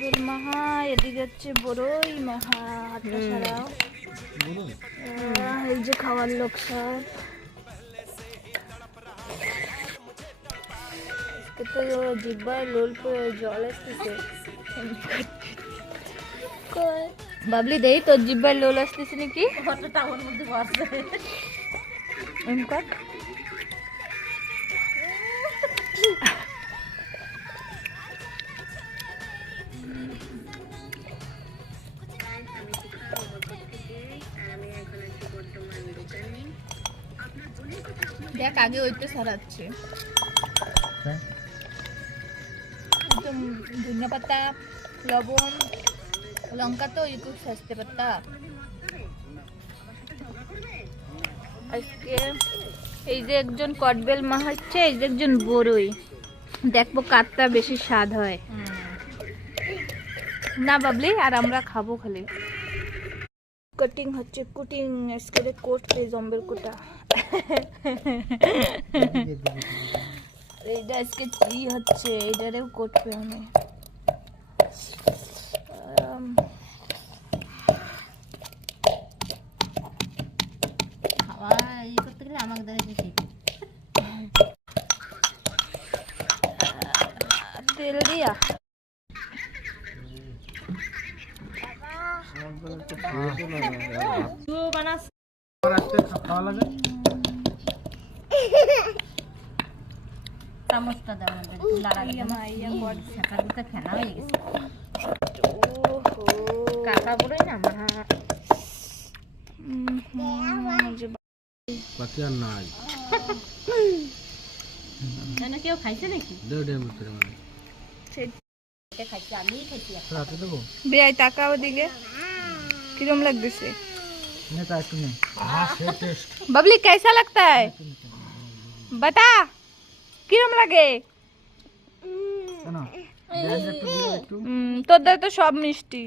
কটবেল মাহা, এদিকে হচ্ছে বড়ই মাহা। হাতটা ছাড়াও। এই যে খাওয়ার লোক সব। আজকে তো জিব্বায় লোল করে জল আসতেছে। বাবলি দেই তোর জিব্বায় লোল আসতেছে নাকি? টাউন মধ্যে বসে এমকাট দেখ আগে ওইটা সারাচ্ছে একদম ধনিয়া পাতা, লবণ, লঙ্কা তো ইউটিউব সাজতে পারতা। আজকে এই যে একজন কটবেল মা হচ্ছে, এই যে একজন বড়ই। দেখবো কারটা বেশি স্বাদ হয় না বাবলি। আর আমরা খাবো খালি। কটিং হচ্ছে, কুটিং আজকে কোট পে জম্বের কোটা। এইটা আজকে কি হচ্ছে, এইটারেও কোট পে আমি খাওয়া ই করতে গেলে আমাকে দেখে শিখি তেল দিয়া চামচটা দেওয়া শেখার ভিতরে ফেনা হয়ে গেছে। কাকা বড়ই না মা কেউ খাইছে নাকি? খাইছে, আমি খাইছি। বেআই তাকাও দিকে কিরম লাগতেছে बबली? कैसा लगता है बता, কিরম লাগে? তোর দ্বারা তো সব মিষ্টি।